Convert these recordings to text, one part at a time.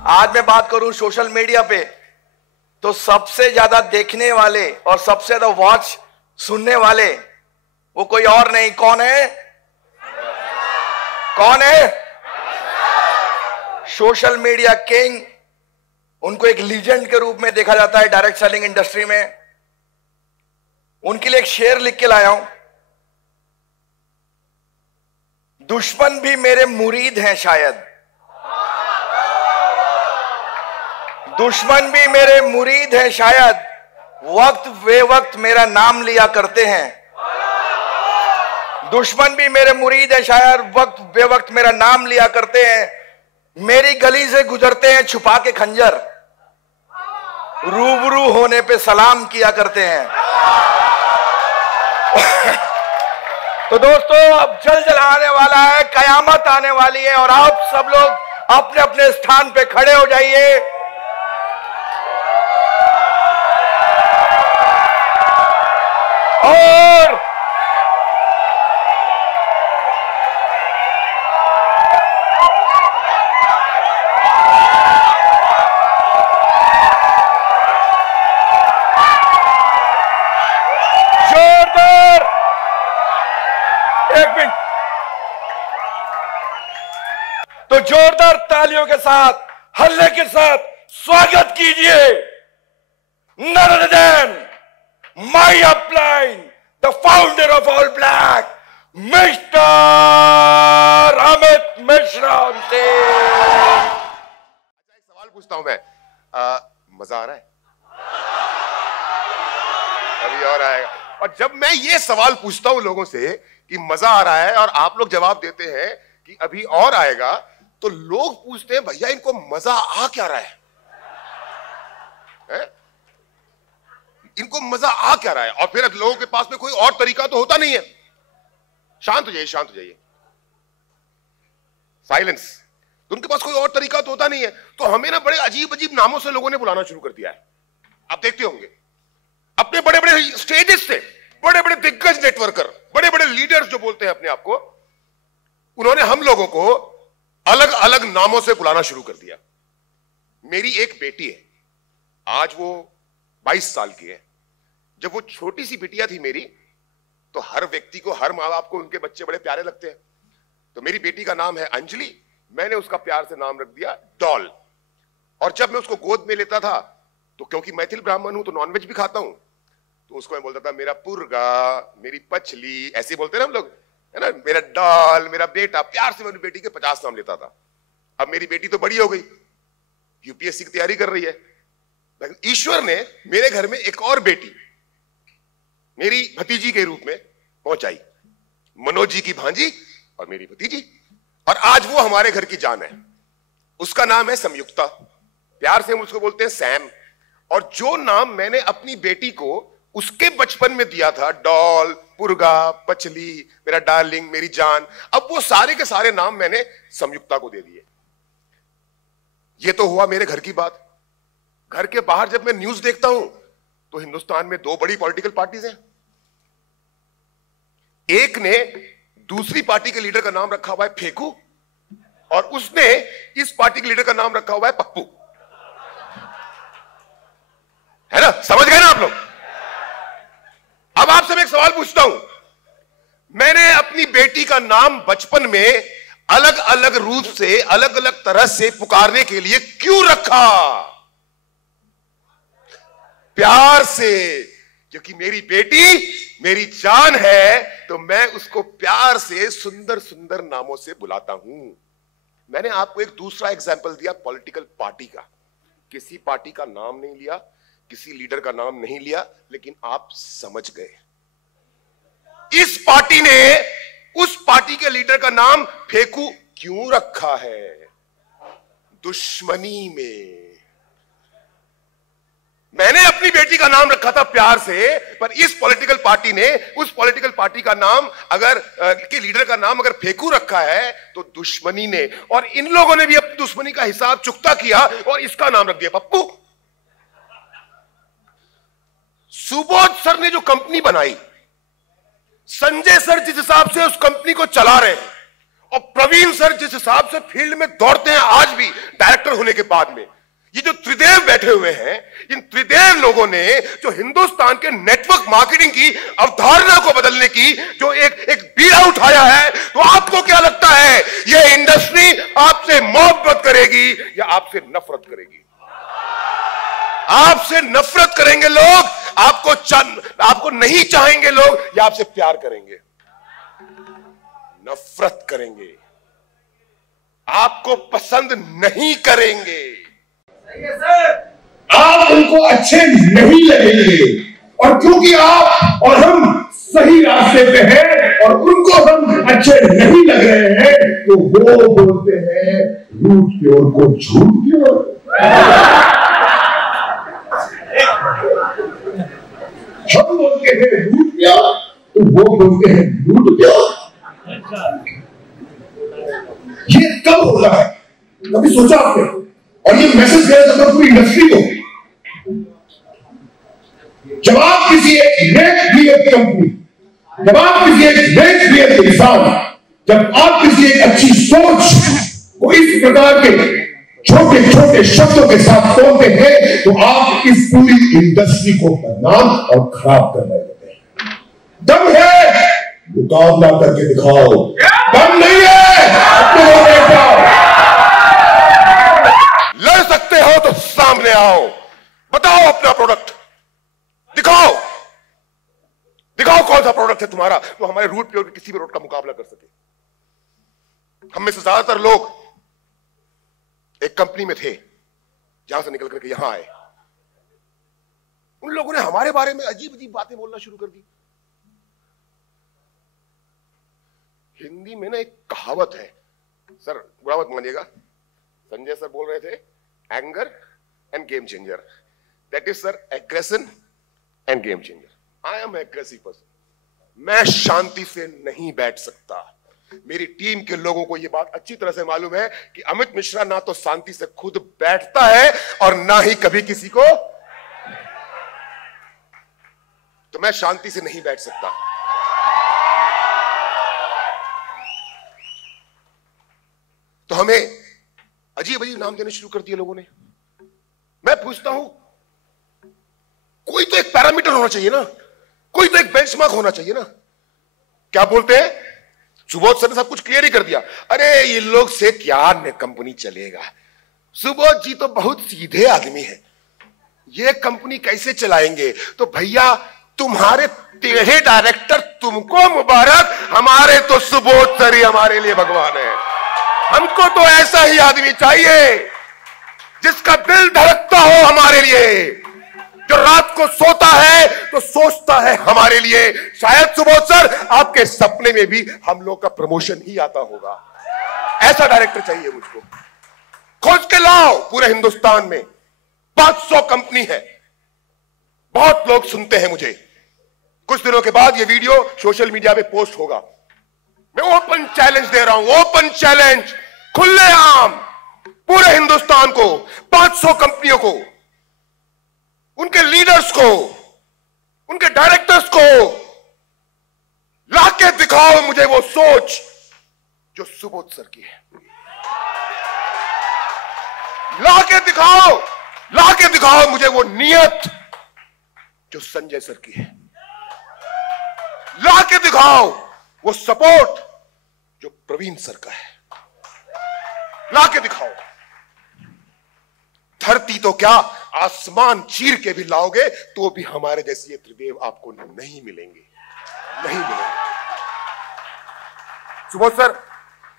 आज मैं बात करूं सोशल मीडिया पे, तो सबसे ज्यादा देखने वाले और सबसे ज्यादा वॉच सुनने वाले वो कोई और नहीं, कौन है? कौन है? Social media king. उनको एक लीजेंड के रूप में देखा जाता है डायरेक्ट सेलिंग इंडस्ट्री में। उनके लिए एक शेर लिख के लाया हूं। दुश्मन भी मेरे मुरीद हैं शायद, दुश्मन भी मेरे मुरीद हैं शायद, वक्त वे वक्त मेरा नाम लिया करते हैं। दुश्मन भी मेरे मुरीद हैं शायद, वक्त बे वक्त मेरा नाम लिया करते हैं। मेरी गली से गुजरते हैं छुपा के खंजर, रूबरू होने पे सलाम किया करते हैं। तो दोस्तों, अब जल्द आने वाला है, कयामत आने वाली है, और आप सब लोग अपने अपने स्थान पे खड़े हो जाइए। और जोरदार, एक मिनट, तो जोरदार तालियों के साथ, हल्ले के साथ स्वागत कीजिए none other than my upline, the founder of All Black, Mr. Amit Mishra से। एक सवाल पूछता हूं मैं, मजा आ रहा है? अभी और आएगा। और जब मैं ये सवाल पूछता हूं लोगों से कि मजा आ रहा है, और आप लोग जवाब देते हैं कि अभी और आएगा, तो लोग पूछते हैं भैया इनको मजा आ क्या रहा है? इनको मजा आ क्या रहा है? और फिर लोगों के पास में कोई और तरीका तो होता नहीं है। शांत हो जाइए, शांत हो जाइए, साइलेंस। तो उनके पास कोई और तरीका तो होता नहीं है, तो हमें ना बड़े अजीब अजीब नामों से लोगों ने बुलाना शुरू कर दिया है। आप देखते होंगे अपने बड़े बड़े स्टेजेस से, बड़े बड़े दिग्गज नेटवर्कर, बड़े बड़े लीडर्स जो बोलते हैं अपने आप को, उन्होंने हम लोगों को अलग अलग नामों से बुलाना शुरू कर दिया। मेरी एक बेटी है, आज वो 22 साल की है। जब वो छोटी सी बिटिया थी मेरी, तो हर व्यक्ति को, हर माँ बाप को उनके बच्चे बड़े प्यारे लगते हैं। तो मेरी बेटी का नाम है अंजलि, मैंने उसका प्यार से नाम रख दिया डॉल। और जब मैं उसको गोद में लेता था, तो क्योंकि मैथिल ब्राह्मण हूं तो नॉनवेज भी खाता हूं, तो उसको मैं बोलता था मेरा पुर्गा, मेरी पछली, ऐसे बोलते ना हम लोग, है ना, मेरा डॉल, मेरा बेटा। प्यार से मैं अपनी बेटी के 50 नाम लेता था। अब मेरी बेटी तो बड़ी हो गई, यूपीएससी की तैयारी कर रही है, लेकिन ईश्वर ने मेरे घर में एक और बेटी मेरी भतीजी के रूप में पहुंचाई, मनोज जी की भांजी और मेरी भतीजी। और आज वो हमारे घर की जान है। उसका नाम है संयुक्ता, प्यार से हम उसको बोलते हैं सैम। और जो नाम मैंने अपनी बेटी को उसके बचपन में दिया था, डॉल, पुर्गा, पचली, मेरा डार्लिंग, मेरी जान, अब वो सारे के सारे नाम मैंने संयुक्ता को दे दिए। ये तो हुआ मेरे घर की बात। घर के बाहर जब मैं न्यूज देखता हूं, तो हिंदुस्तान में 2 बड़ी पॉलिटिकल पार्टीज हैं। एक ने दूसरी पार्टी के लीडर का नाम रखा हुआ है फेकू, और उसने इस पार्टी के लीडर का नाम रखा हुआ है पप्पू। है ना, समझ गए ना आप लोग? अब आपसे मैं एक सवाल पूछता हूं, मैंने अपनी बेटी का नाम बचपन में अलग अलग रूप से, अलग अलग तरह से पुकारने के लिए क्यों रखा? प्यार से, क्योंकि मेरी बेटी मेरी जान है, तो मैं उसको प्यार से सुंदर सुंदर नामों से बुलाता हूं। मैंने आपको एक दूसरा एग्जाम्पल दिया पॉलिटिकल पार्टी का। किसी पार्टी का नाम नहीं लिया, किसी लीडर का नाम नहीं लिया, लेकिन आप समझ गए। इस पार्टी ने उस पार्टी के लीडर का नाम फेकू क्यों रखा है? दुश्मनी में। मैंने अपनी बेटी का नाम रखा था प्यार से, पर इस पॉलिटिकल पार्टी ने उस पॉलिटिकल पार्टी का नाम अगर के लीडर का नाम अगर फेकू रखा है, तो दुश्मनी ने। और इन लोगों ने भी अपनी दुश्मनी का हिसाब चुकता किया और इसका नाम रख दिया पप्पू। सुबोध सर ने जो कंपनी बनाई, संजय सर जिस हिसाब से उस कंपनी को चला रहे हैं, और प्रवीण सर जिस हिसाब से फील्ड में दौड़ते हैं आज भी डायरेक्टर होने के बाद में, ये जो त्रिदेव बैठे हुए हैं, इन त्रिदेव लोगों ने जो हिंदुस्तान के नेटवर्क मार्केटिंग की अवधारणा को बदलने की जो एक बीड़ा उठाया है, तो आपको क्या लगता है ये इंडस्ट्री आपसे मोहब्बत करेगी या आपसे नफरत करेगी? आपसे नफरत करेंगे लोग, आपको नहीं चाहेंगे लोग, या आपसे प्यार करेंगे? नफरत करेंगे, आपको पसंद नहीं करेंगे, आप उनको अच्छे नहीं लगेंगे। और क्योंकि आप और हम सही रास्ते पे हैं और उनको हम अच्छे नहीं लग रहे हैं, तो वो बोलते हैं रूट प्योर को झूठ प्योर। हम बोलते हैं रूट प्योर, तो वो बोलते हैं लूट प्योर। ये कब होता है, कभी सोचा आपने? और ये मैसेज गया था पूरी इंडस्ट्री को। जब आप किसी एक नेट क्रिएट कंपनी, जब आप किसी एक नेट क्रिएट इंसान, जब आप किसी एक अच्छी सोच को इस प्रकार के छोटे छोटे शब्दों के साथ तोड़ते हैं, तो आप इस पूरी इंडस्ट्री को बदनाम और खराब कर रहे होते हैं। दम है, मुकाबला करके दिखाओ। दम नहीं है, अपने को देखो। लड़ सकते हो तो सामने आओ, बताओ अपना प्रोडक्ट, दिखाओ कौन सा प्रोडक्ट है तुम्हारा तो हमारे रूट प्योर के किसी भी प्रोडक्ट का मुकाबला कर सके। हम में से ज्यादातर लोग एक कंपनी में थे, जहां से निकल करके यहां आए। उन लोगों ने हमारे बारे में अजीब अजीब बातें बोलना शुरू कर दी। हिंदी में ना एक कहावत है, सर बुरा मत मानिएगा, संजय सर बोल रहे थे, anger end game changer, that is sir aggression end game changer. I am aggressive person, मैं शांति से नहीं बैठ सकता। मेरी टीम के लोगों को यह बात अच्छी तरह से मालूम है कि अमित मिश्रा ना तो शांति से खुद बैठता है और ना ही कभी किसी को, तो मैं शांति से नहीं बैठ सकता। तो हमें अजीब अजीब नाम देने शुरू कर दिए लोगों ने। मैं पूछता हूं, कोई तो एक पैरामीटर होना चाहिए ना, कोई तो एक बेंचमार्क होना चाहिए ना। क्या बोलते हैं, सुबोध सर ने सब कुछ क्लियर ही कर दिया। अरे ये लोग से क्या कंपनी चलेगा, सुबोध जी तो बहुत सीधे आदमी है, ये कंपनी कैसे चलाएंगे? तो भैया तुम्हारे टेढ़े डायरेक्टर तुमको मुबारक, हमारे तो सुबोध सर ही हमारे लिए भगवान है। हमको तो ऐसा ही आदमी चाहिए जिसका दिल धड़कता हो हमारे लिए, जो रात को सोता है तो सोचता है हमारे लिए। शायद सुबोध सर आपके सपने में भी हम लोग का प्रमोशन ही आता होगा। ऐसा डायरेक्टर चाहिए मुझको। खोज के लाओ, पूरे हिंदुस्तान में 500 कंपनी है। बहुत लोग सुनते हैं मुझे। कुछ दिनों के बाद ये वीडियो सोशल मीडिया पे पोस्ट होगा। मैं ओपन चैलेंज दे रहा हूं, ओपन चैलेंज, खुलेआम पूरे हिंदुस्तान को, 500 कंपनियों को, उनके लीडर्स को, उनके डायरेक्टर्स को लाके दिखाओ मुझे वो सोच जो सुबोध सर की है। लाके दिखाओ मुझे वो नियत जो संजय सर की है। लाके दिखाओ वो सपोर्ट जो प्रवीण सर का है। लाके दिखाओ। धरती तो क्या, आसमान चीर के भी लाओगे तो भी हमारे जैसे ये त्रिदेव आपको नहीं मिलेंगे, नहीं मिलेंगे। सुबोध सर,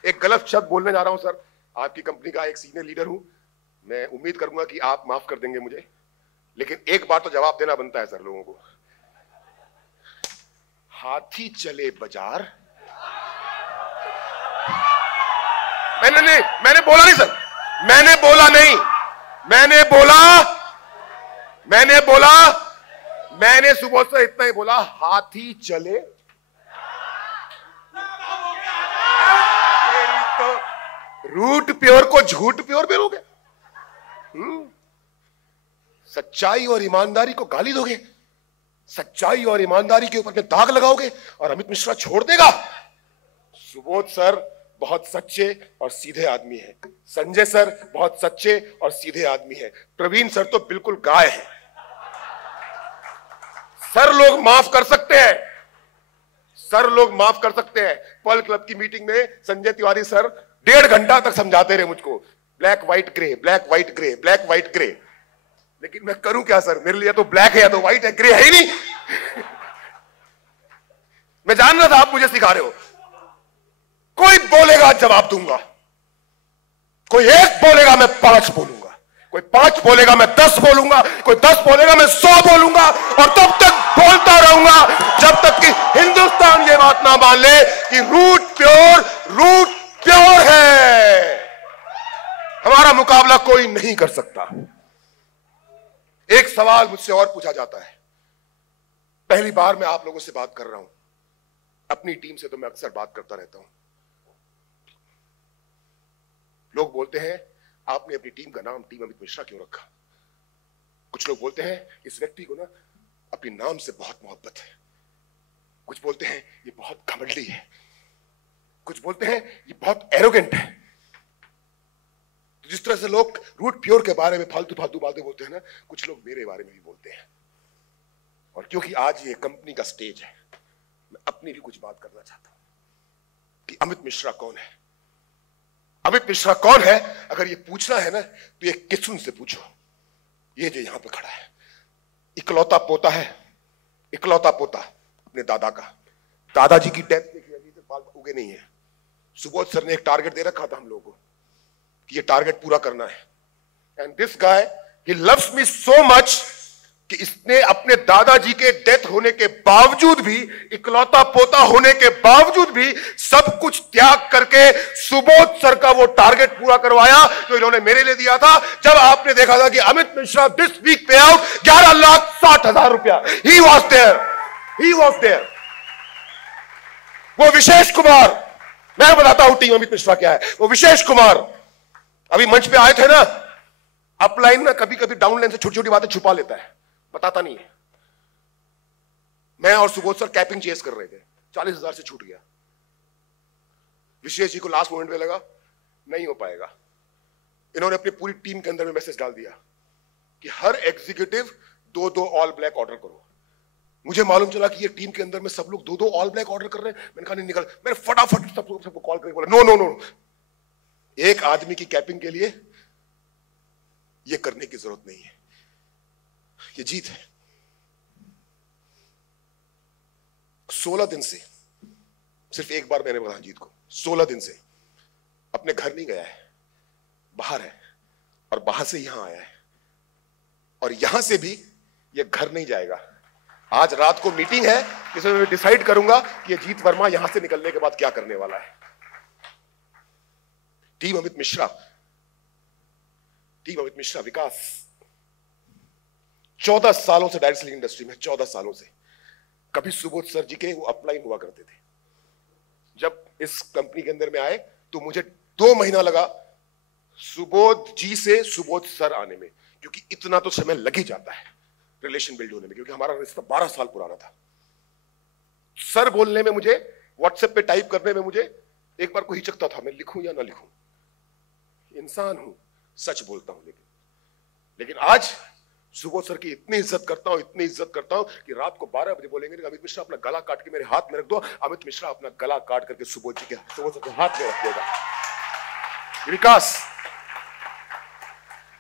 एक गलत शब्द बोलने जा रहा हूं सर, आपकी कंपनी का एक सीनियर लीडर हूं, मैं उम्मीद करूंगा कि आप माफ कर देंगे मुझे, लेकिन एक बार तो जवाब देना बनता है सर लोगों को। हाथी चले बाजार, मैंने बोला नहीं सर, मैंने सुबोध सर इतना ही बोला, हाथी चले तो रूट प्योर को झूठ प्योर बोलोगे, सच्चाई और ईमानदारी को गाली दोगे, सच्चाई और ईमानदारी के ऊपर में दाग लगाओगे और अमित मिश्रा छोड़ देगा। सुबोध सर बहुत सच्चे और सीधे आदमी हैं। संजय सर बहुत सच्चे और सीधे आदमी हैं। प्रवीण सर तो बिल्कुल गाय हैं। सर लोग माफ कर सकते हैं, सर लोग माफ कर सकते हैं। पर्ल क्लब की मीटिंग में संजय तिवारी सर 1.5 घंटा तक समझाते रहे मुझको, black white grey, black white grey, black white grey. लेकिन मैं करूं क्या सर, मेरे लिए तो ब्लैक है या तो व्हाइट है, ग्रे है ही नहीं। मैं जान रहा था आप मुझे सिखा रहे हो। कोई बोलेगा जवाब दूंगा, कोई 1 बोलेगा मैं 5 बोलूंगा, कोई 5 बोलेगा मैं 10 बोलूंगा, कोई 10 बोलेगा मैं 100 बोलूंगा, और तब तक बोलता रहूंगा जब तक कि हिंदुस्तान ये बात ना मान ले कि रूट प्योर है। हमारा मुकाबला कोई नहीं कर सकता। एक सवाल मुझसे और पूछा जाता है, पहली बार मैं आप लोगों से बात कर रहा हूं, अपनी टीम से तो मैं अक्सर बात करता रहता हूं। लोग बोलते हैं आपने अपनी टीम का नाम टीम अमित मिश्रा क्यों रखा? कुछ लोग बोलते हैं इस व्यक्ति को ना अपने नाम से बहुत मोहब्बत है, कुछ बोलते हैं ये बहुत घमंडी है, कुछ बोलते हैं ये बहुत एरोगेंट है। तो जिस तरह से लोग रूट प्योर के बारे में फालतू बातें बोलते हैं ना, कुछ लोग मेरे बारे में भी बोलते हैं। और क्योंकि आज ये कंपनी का स्टेज है, मैं अपनी भी कुछ बात करना चाहता हूं कि अमित मिश्रा कौन है। अमित मिश्रा कौन है अगर ये पूछना है ना तो ये किसुन से पूछो। ये जो यहां पे खड़ा है इकलौता पोता है, इकलौता पोता अपने दादा का। दादाजी की डेथ देखिए अभी तक बाल उगे नहीं है। सुबोध सर ने एक टारगेट दे रखा था हम लोगों को कि ये टारगेट पूरा करना है। And this guy he loves me so much कि इसने अपने दादाजी के डेथ होने के बावजूद भी, इकलौता पोता होने के बावजूद भी सब कुछ त्याग करके सुबोध सर का वो टारगेट पूरा करवाया जो इन्होंने मेरे लिए दिया था। जब आपने देखा था कि Amit Mishra this week pay out 11,60,000 रुपया, he was there, he was there. वो विशेष कुमार, मैं बताता हूं टीम अमित मिश्रा क्या है। वो विशेष कुमार अभी मंच पे आए थे ना, अपलाइन ना कभी कभी डाउनलाइन से छोटी छोटी बातें छुपा लेता है, बताता नहीं है। मैं और सुबोध सर कैपिंग चेस कर रहे थे, 40,000 से छूट गया। विशेष जी को लास्ट मोमेंट में लगा नहीं हो पाएगा। इन्होंने अपनी पूरी टीम के अंदर में मैसेज डाल दिया कि हर एग्जीक्यूटिव 2-2 ऑल ब्लैक ऑर्डर करो। मुझे मालूम चला कि ये टीम के अंदर में सब लोग 2-2 ऑल ब्लैक ऑर्डर कर रहे हैं। मैंने कहा नहीं निकल। मैंने फटाफट सबको कॉल करके बोला नो नो नो, एक आदमी की कैपिंग के लिए ये करने की जरूरत नहीं है, ये जीत है। 16 दिन से सिर्फ एक बार मैंने बोला जीत को, 16 दिन से अपने घर नहीं गया है, बाहर है, और बाहर से यहां आया है, और यहां से भी ये घर नहीं जाएगा। आज रात को मीटिंग है जिसमें मैं डिसाइड करूंगा कि ये जीत वर्मा यहां से निकलने के बाद क्या करने वाला है। टीम अमित मिश्रा, टीम अमित मिश्रा विकास 14 सालों से डायरेक्ट सेलिंग इंडस्ट्री में, 14 सालों से। कभी सुबोध सर जी के वो अपलाइन हुआ करते थे। जब इस कंपनी के अंदर में आए तो मुझे 2 महीना लगा सुबोध जी से सुबोध सर आने में, क्योंकि इतना तो समय लग ही जाता है रिलेशन बिल्ड होने में, क्योंकि हमारा रिश्ता 12 साल पुराना था। सर बोलने में मुझे, व्हाट्सएप पे टाइप करने में मुझे एक बार को हिचकता था, मैं लिखूं या ना लिखूं। इंसान हूं, सच बोलता हूं, लेकिन आज सुबोध सर की इतनी इज्जत करता हूं, इतनी इज्जत करता हूं कि रात को 12 बजे बोलेंगे अमित मिश्रा अपना गला काट के मेरे हाथ में रख दो। अमित मिश्रा अपना गला काट करके सुबोध सर के हाथ में रख देगा। विकास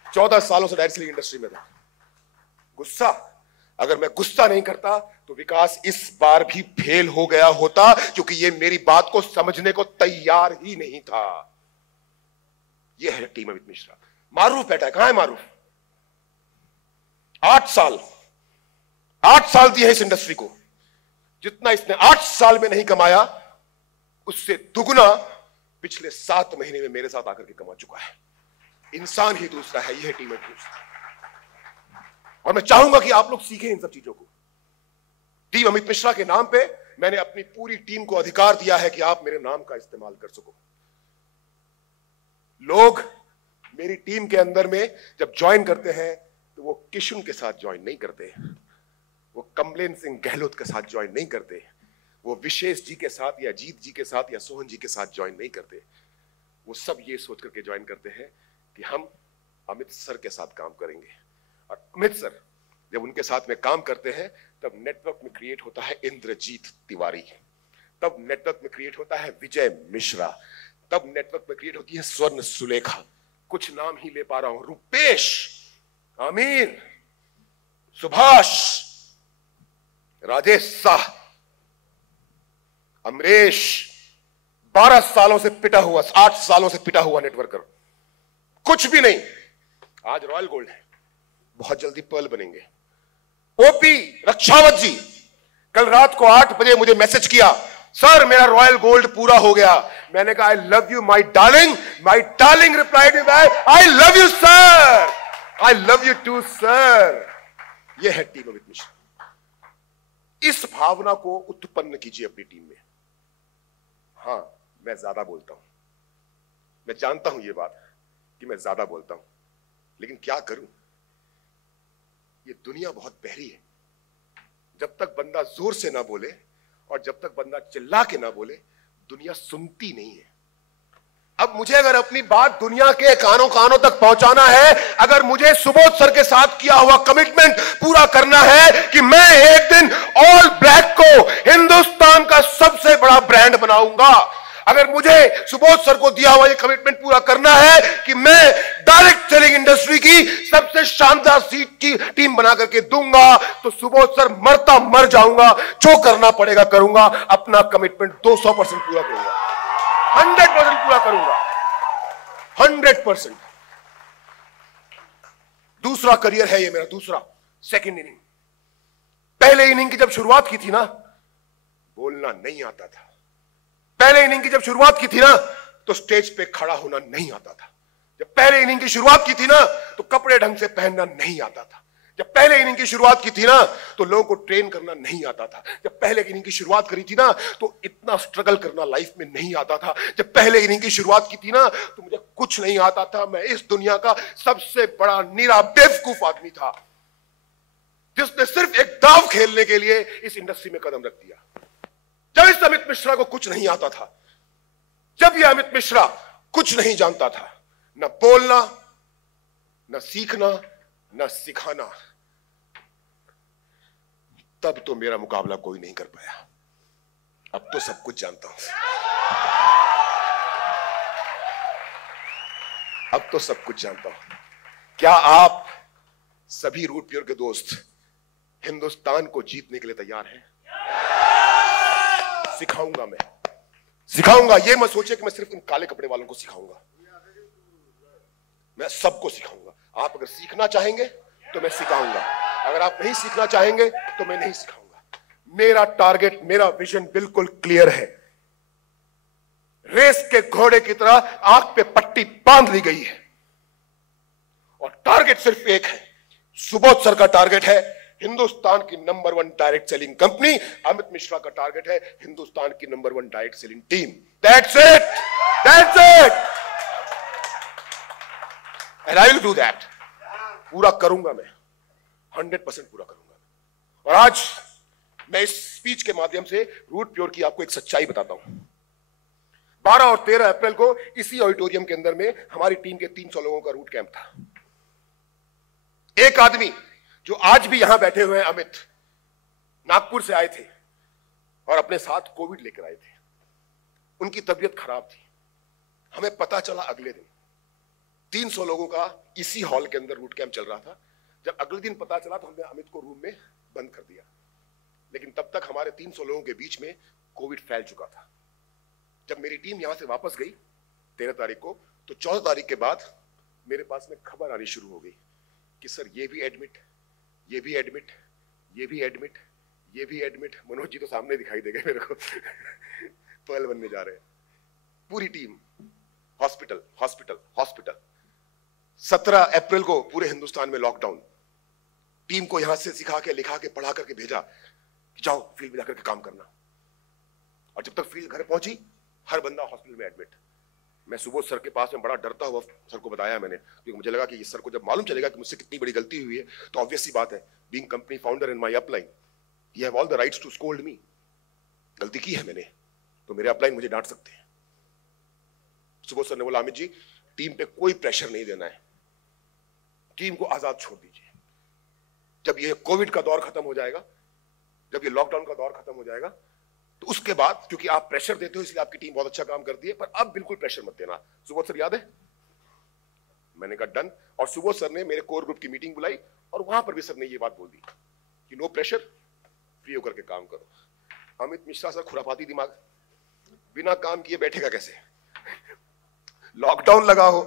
14 सालों से डायरेक्ट सेलिंग इंडस्ट्री में था। गुस्सा, अगर मैं गुस्सा नहीं करता तो विकास इस बार भी फेल हो गया होता, क्योंकि ये मेरी बात को समझने को तैयार ही नहीं था। ये है टीम अमित मिश्रा। मारूफ बैठा है, कहां है मारूफ? 8 साल दिए इस इंडस्ट्री को। जितना इसने 8 साल में नहीं कमाया उससे दुगना पिछले 7 महीने में मेरे साथ आकर के कमा चुका है। इंसान ही दूसरा है, यह टीम अमित मिश्रा। और मैं चाहूंगा कि आप लोग सीखें इन सब चीजों को। टीम अमित मिश्रा के नाम पे मैंने अपनी पूरी टीम को अधिकार दिया है कि आप मेरे नाम का इस्तेमाल कर सको। लोग मेरी टीम के अंदर में जब ज्वाइन करते हैं तो वो किशुन के साथ ज्वाइन नहीं करते, वो कमलेन सिंह गहलोत के साथ ज्वाइन नहीं करते, वो विशेष जी के साथ या जीत जी के साथ या सोहन जी के साथ ज्वाइन नहीं करते। वो सब ये सोच करके ज्वाइन करते हैं कि हम अमित सर के साथ काम करेंगे, और अमित सर जब उनके साथ में काम करते हैं तब नेटवर्क में क्रिएट होता है इंद्रजीत तिवारी, तब नेटवर्क में क्रिएट होता है विजय मिश्रा, तब नेटवर्क में क्रिएट होती है स्वर्ण सुलेखा, कुछ नाम ही ले पा रहा हूं, रुपेश, अमीन, सुभाष, राजेश शाह, अमरेश, 12 सालों से पिटा हुआ, 8 सालों से पिटा हुआ नेटवर्कर, कुछ भी नहीं। आज रॉयल गोल्ड है, बहुत जल्दी पर्ल बनेंगे। ओपी रक्षावत जी कल रात को 8 बजे मुझे मैसेज किया, सर मेरा रॉयल गोल्ड पूरा हो गया। मैंने कहा I love you my darling. My darling replied me back, I love you sir, I love you too sir. यह है टीम अमित मिश्रा। इस भावना को उत्पन्न कीजिए अपनी टीम में। हां, मैं ज्यादा बोलता हूं, मैं जानता हूं ये बात कि मैं ज्यादा बोलता हूं, लेकिन क्या करूं, ये दुनिया बहुत बहरी है। जब तक बंदा जोर से ना बोले और जब तक बंदा चिल्ला के ना बोले, दुनिया सुनती नहीं है। अब मुझे अगर अपनी बात दुनिया के कानों कानों तक पहुंचाना है, अगर मुझे सुबोध सर के साथ किया हुआ कमिटमेंट पूरा करना है कि मैं एक दिन ऑल ब्लैक को हिंदुस्तान का सबसे बड़ा ब्रांड बनाऊंगा, अगर मुझे सुबोध सर को दिया हुआ ये कमिटमेंट पूरा करना है कि मैं डायरेक्ट सेलिंग इंडस्ट्री की सबसे शानदार सीट की टीम बना करके दूंगा, तो सुबोध सर मरता मर जाऊंगा, जो करना पड़ेगा करूंगा, अपना कमिटमेंट 200% पूरा करूंगा, 100% पूरा करूंगा, 100%। दूसरा करियर है ये मेरा, दूसरा सेकंड इनिंग। पहले इनिंग की जब शुरुआत की थी ना, बोलना नहीं आता था। पहले इनिंग की जब शुरुआत की थी ना, तो स्टेज पे खड़ा होना नहीं आता था। जब पहले इनिंग की शुरुआत की थी ना, तो कपड़े ढंग से पहनना नहीं आता था। जब पहले इनिंग की शुरुआत की थी ना, तो लोगों को ट्रेन करना नहीं आता था। जब पहले इनिंग की शुरुआत करी थी ना, तो इतना स्ट्रगल करना लाइफ में नहीं आता था। जब पहले इनिंग की शुरुआत की थी ना, तो मुझे कुछ नहीं आता था। मैं इस दुनिया का सबसे बड़ा नीरा बेवकूफ आदमी था, जिसने सिर्फ एक दाव खेलने के लिए इस इंडस्ट्री में कदम रख दिया। जब इस अमित मिश्रा को कुछ नहीं आता था, जब यह अमित मिश्रा कुछ नहीं जानता था, न बोलना, न सीखना, न सिखाना, तब तो मेरा मुकाबला कोई नहीं कर पाया। अब तो सब कुछ जानता हूं, अब तो सब कुछ जानता हूं। क्या आप सभी रूट प्योर के दोस्त हिंदुस्तान को जीतने के लिए तैयार हैं? सिखाऊंगा, मैं सिखाऊंगा। ये मत सोचिए कि मैं सिर्फ इन काले कपड़े वालों को सिखाऊंगा, मैं सबको सिखाऊंगा। आप अगर सीखना चाहेंगे तो मैं सिखाऊंगा, अगर आप नहीं सीखना चाहेंगे तो मैं नहीं सिखाऊंगा। मेरा टारगेट, मेरा विजन बिल्कुल क्लियर है। रेस के घोड़े की तरह आंख पे पट्टी बांध ली गई है और टारगेट सिर्फ एक है। सुबोध सर का टारगेट है हिंदुस्तान की number 1 direct selling company, Amit Mishra का टारगेट है हिंदुस्तान की number 1 direct selling team. That's it, that's it, and I will do that. पूरा करूंगा मैं, 100% पूरा करूंगा। और आज मैं इस स्पीच के माध्यम से रूट प्योर की आपको एक सच्चाई बताता हूं। 12 और 13 अप्रैल को इसी ऑडिटोरियम के अंदर में हमारी टीम के 300 लोगों का रूट कैंप था। एक आदमी जो आज भी यहां बैठे हुए हैं, अमित, नागपुर से आए थे और अपने साथ कोविड लेकर आए थे। उनकी तबीयत खराब थी। हमें पता चला अगले दिन, 300 लोगों का इसी हॉल के अंदर रूट कैंप चल रहा था। जब अगले दिन पता चला तो हमने अमित को रूम में बंद कर दिया, लेकिन तब तक हमारे 300 लोगों के बीच में कोविड फैल चुका था। जब मेरी टीम यहां से वापस गई 13 तारीख को, तो 14 तारीख के बाद मेरे पास में खबर आनी शुरू हो गई कि सर ये भी एडमिट, ये भी एडमिट, ये भी एडमिट, ये भी एडमिट। मनोज जी तो सामने दिखाई देगा मेरे को पहल बनने जा रहे हैं। पूरी टीम हॉस्पिटल, हॉस्पिटल, हॉस्पिटल। 17 अप्रैल को पूरे हिंदुस्तान में लॉकडाउन। टीम को यहां से सिखा के, लिखा के, पढ़ा करके भेजा कि जाओ फील्ड में जाकर के काम करना। और जब तक फील्ड घर पहुंची, हर बंदा हॉस्पिटल में एडमिट। मैं सुबोध सर के पास में बड़ा डरता हुआ सर को बताया मैंने, क्योंकि मुझे लगा कि इस सर को जब मालूम चलेगा कि मुझसे कितनी बड़ी गलती हुई है, तो ऑब्वियस सी बात है, being company founder in my upline, you have all the rights to scold me. गलती की है मैंने तो मेरे अपलाइन मुझे डांट सकते हैं। सुबोध सर ने बोला अमित जी टीम पे कोई प्रेशर नहीं देना है, टीम को आजाद छोड़ दीजिए। जब ये कोविड का दौर खत्म हो जाएगा, जब ये लॉकडाउन का दौर खत्म हो जाएगा तो उसके बाद, क्योंकि आप प्रेशर देते हो इसलिए आपकी टीम बहुत अच्छा काम करती है, पर अब बिल्कुल प्रेशर मत देना। सुबोध सर याद है? मैंने कहा डन। और सुबोध सर ने मेरे कोर ग्रुप की मीटिंग बुलाई और वहां पर भी सर ने ये बात बोल दी कि नो प्रेशर, फ्री होकर के काम करो। अमित मिश्रा सर खुरापाती दिमाग, बिना काम किए बैठेगा कैसे? लॉकडाउन लगा हो,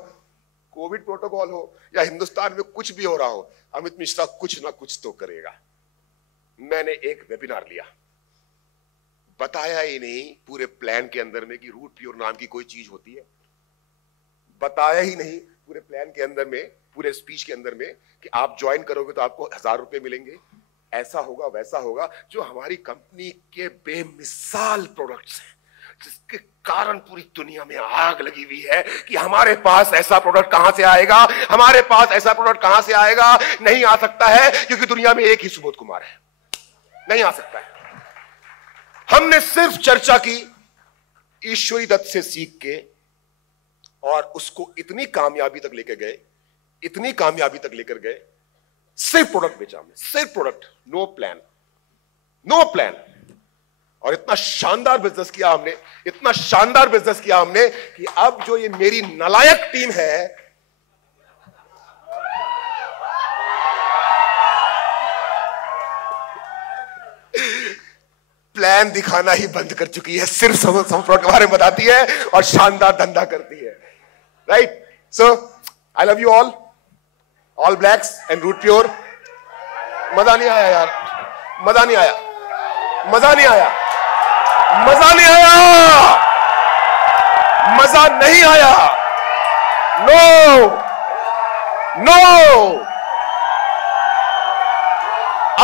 कोविड प्रोटोकॉल हो या हिंदुस्तान में कुछ भी हो रहा हो, अमित मिश्रा कुछ ना कुछ तो करेगा। मैंने एक वेबिनार लिया, बताया ही नहीं पूरे प्लान के अंदर में कि रूट प्योर नाम की कोई चीज होती है, बताया ही नहीं पूरे प्लान के अंदर में, पूरे स्पीच के अंदर में कि आप ज्वाइन करोगे तो आपको 1000 रुपए मिलेंगे, ऐसा होगा वैसा होगा। जो हमारी कंपनी के बेमिसाल प्रोडक्ट्स हैं जिसके कारण पूरी दुनिया में आग लगी हुई है कि हमारे पास ऐसा प्रोडक्ट कहां से आएगा, हमारे पास ऐसा प्रोडक्ट कहां से आएगा। नहीं आ सकता है क्योंकि दुनिया में एक ही सुबोध कुमार है, नहीं आ सकता है। हमने सिर्फ चर्चा की ईश्वरी दत्त से सीख के और उसको इतनी कामयाबी तक लेकर गए, इतनी कामयाबी तक लेकर गए। सिर्फ प्रोडक्ट बेचा हमने, सिर्फ product, no plan, no plan. और इतना शानदार बिजनेस किया हमने, इतना शानदार बिजनेस किया हमने कि अब जो ये मेरी नालायक टीम है, प्लान दिखाना ही बंद कर चुकी है, सिर्फ प्रोडक्ट के बारे में बताती है और शानदार धंधा करती है। Right? So I love you all blacks and root pure. मजा नहीं आया यार, मजा नहीं आया, मजा नहीं आया, मजा नहीं आया, मजा नहीं आया। No no,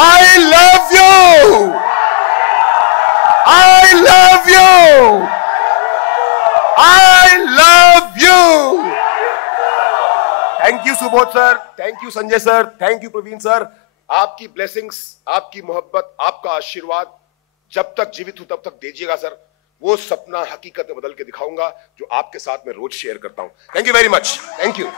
I love you, I love you. I love you. Thank you Subodh sir, thank you Sanjay sir, thank you Praveen sir. आपकी ब्लेसिंग्स, आपकी मोहब्बत, आपका आशीर्वाद जब तक जीवित हूं तब तक दीजिएगा सर। वो सपना हकीकत में बदल के दिखाऊंगा जो आपके साथ मैं रोज शेयर करता हूं। Thank you very much, thank you.